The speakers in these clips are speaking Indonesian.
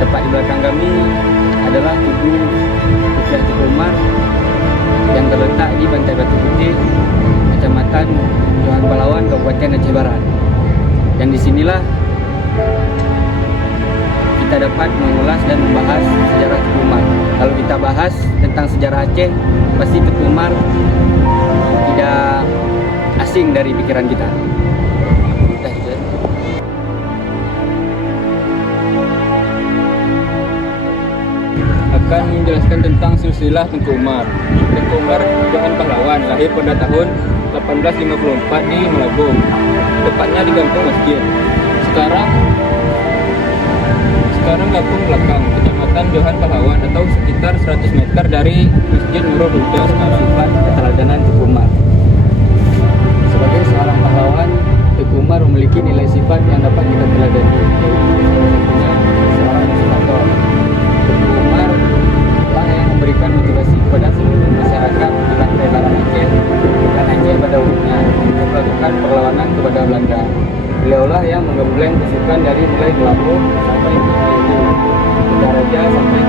Tepat di belakang kami adalah tugu Rupiah Teguh Umar yang terletak di Pantai Batu Putih, Kecamatan Johan Pahlawan, Kabupaten Aceh Barat. Dan disinilah kita dapat mengulas dan membahas sejarah Teguh Umar. Kalau kita bahas tentang sejarah Aceh, pasti Teguh Umar tidak asing dari pikiran kita. Akan menjelaskan tentang silsilah Tengku Umar. Tengku Umar Johan Pahlawan lahir pada tahun 1854 di Melabung, tepatnya di Kampung Masjid. Sekarang Kampung Belakang, Kecamatan Johan Pahlawan, atau sekitar 100 meter dari Masjid Nurul Huda sekarang. Sifat keteladanan Tengku Umar. Sebagai seorang pahlawan, Tengku Umar memiliki nilai sifat yang dapat kita teladani. Seorang motivator. Tengku Umar lah yang memberikan motivasi kepada seluruh masyarakat di rantai barat Aceh dan Aceh pada umumnya untuk melakukan perlawanan kepada Belanda. Beliaulah yang menggembleng pasukan dari mulai Melabung sampai ke Raja sampai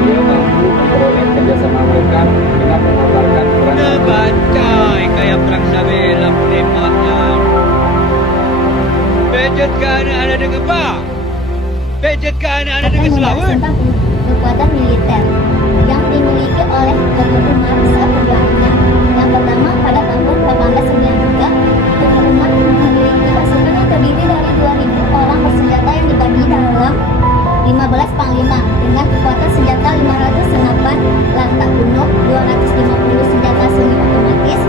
beliau mampu memperoleh kerjasama mereka dengan mengabarkan peran. Bancai kayak perang Sabela menembaknya. Pejetkan ada dengan apa? Pejetkan ada dengan selawan. Tentang kekuatan militer yang dimiliki oleh Tengku Umar saat perjuangannya. Yang pertama, pada tahun 1893, Tengku Umar memiliki pasukan yang terdiri dari 2.000 orang bersenjata yang dibagi dalam 15 panglima dengan kekuatan senjata 500 senapan lantak kuno, 250 senjata semi otomatis,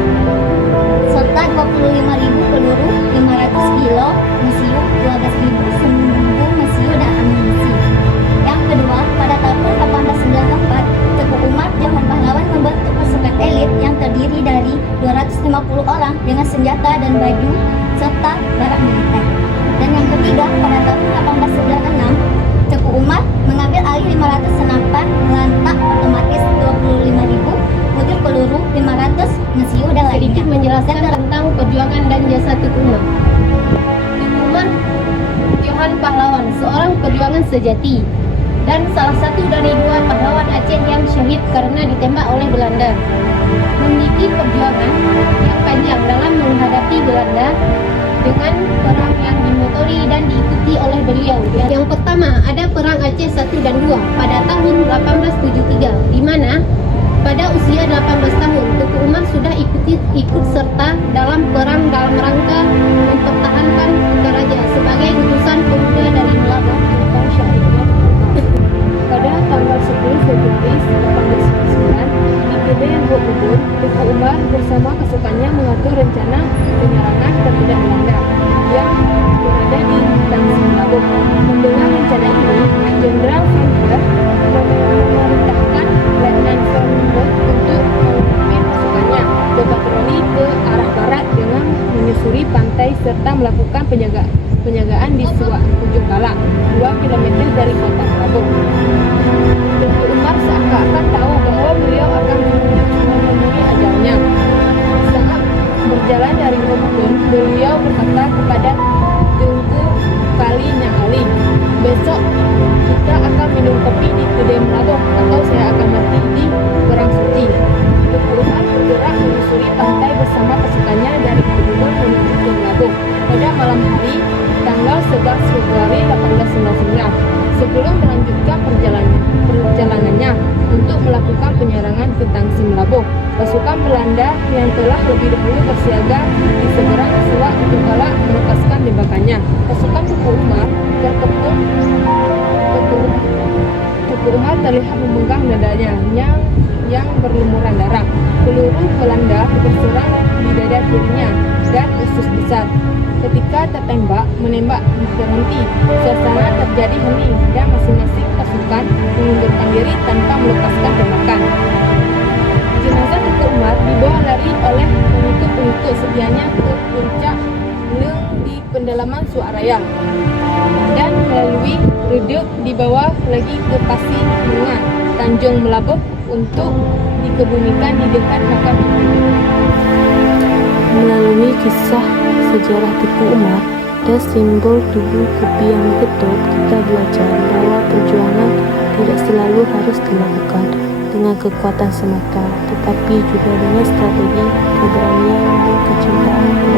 serta 25.000 peluru, 500 kilo mesiu, 12.000 sumbu mesiu dan amunisi. Yang kedua, pada tahun 1894, Tengku Umar Johan Pahlawan membentuk pasukan elit yang terdiri dari 250 orang dengan senjata dan baju serta barang militer. Dan yang ketiga, pada tahun 1896, Tengku Umar mengambil alih 500 senapan lantak otomatis, 25.000 butir peluru, 500 mesiu dan lainnya. Sedikit menjelaskan tentang perjuangan dan jasa Tengku Umar. Tengku Umar Johan Pahlawan, seorang perjuangan sejati dan salah satu dari dua pahlawan Aceh yang syahid karena ditembak oleh Belanda. Memiliki perjuangan yang panjang dalam menghadapi Belanda dengan perang yang dimotori dan diikuti oleh beliau. Yang pertama, ada Perang Aceh 1 dan 2 pada tahun 1873, di mana pada usia 18 tahun, Tengku Umar sudah ikut serta dalam perang dalam rangka mempertahankan Raja sebagai utusan pemuda dari Melabung. Pada tanggal 10 Februari 1899, di Kedai Bogor, Tengku Umar bersama pasukannya mengatur rencana penyerangan terhadap Belanda yang berada di Tangsi Melabung. Mendengar rencana ini, Jenderal Van memerintahkan Letnan Van untuk memimpin pasukannya berpatroli ke arah barat dengan menyusuri pantai serta melakukan penjagaan di Suak Ujung Kalak, 2 km dari kota Melabung. Tengku Umar seakan-akan tahu bahwa beliau akan menemui ajalnya. Saat berjalan dari Melabung, beliau berkata kepada Tengku Kali Nyali, "Besok kita akan minum kopi di Kedai Melabung atau saya akan mati di Perang Suci." Tengku Umar bergerak menyusuri pantai bersama pasukannya dari Kedai menuju ke Melabung pada malam hari tanggal 11 Februari 1899. Sebelum melanjutkan perjalanannya untuk melakukan penyerangan ke Tangsi Melabung, pasukan Belanda yang telah lebih dahulu bersiaga di seberang Suak Ujung Kalak melepaskan tembakannya. Pasukan Tengku Umar terkepung. Tengku Umar terlihat memegang dadanya yang berlumuran darah. Peluru Belanda berserang di dada kirinya dan usus besar. Ketika menembak berhenti, suasana terjadi hening dan masing-masing pasukan mengundurkan diri tanpa melepaskan tembakan. Jenazah Tengku Umar dibawa lari oleh pengikut-pengikut setianya ke puncak Leung di pendalaman Suaraya dan melalui Redup dibawa lagi ke Pasir Bunga, Tanjung Melabung untuk dikebumikan di dekat makam ibu. Melalui kisah sejarah Tengku Umar, Pada simbol tubuh kopi yang ketuk, kita belajar bahwa perjuangan tidak selalu harus dilakukan dengan kekuatan semata, tetapi juga dengan strategi, keberanian, dan kecintaan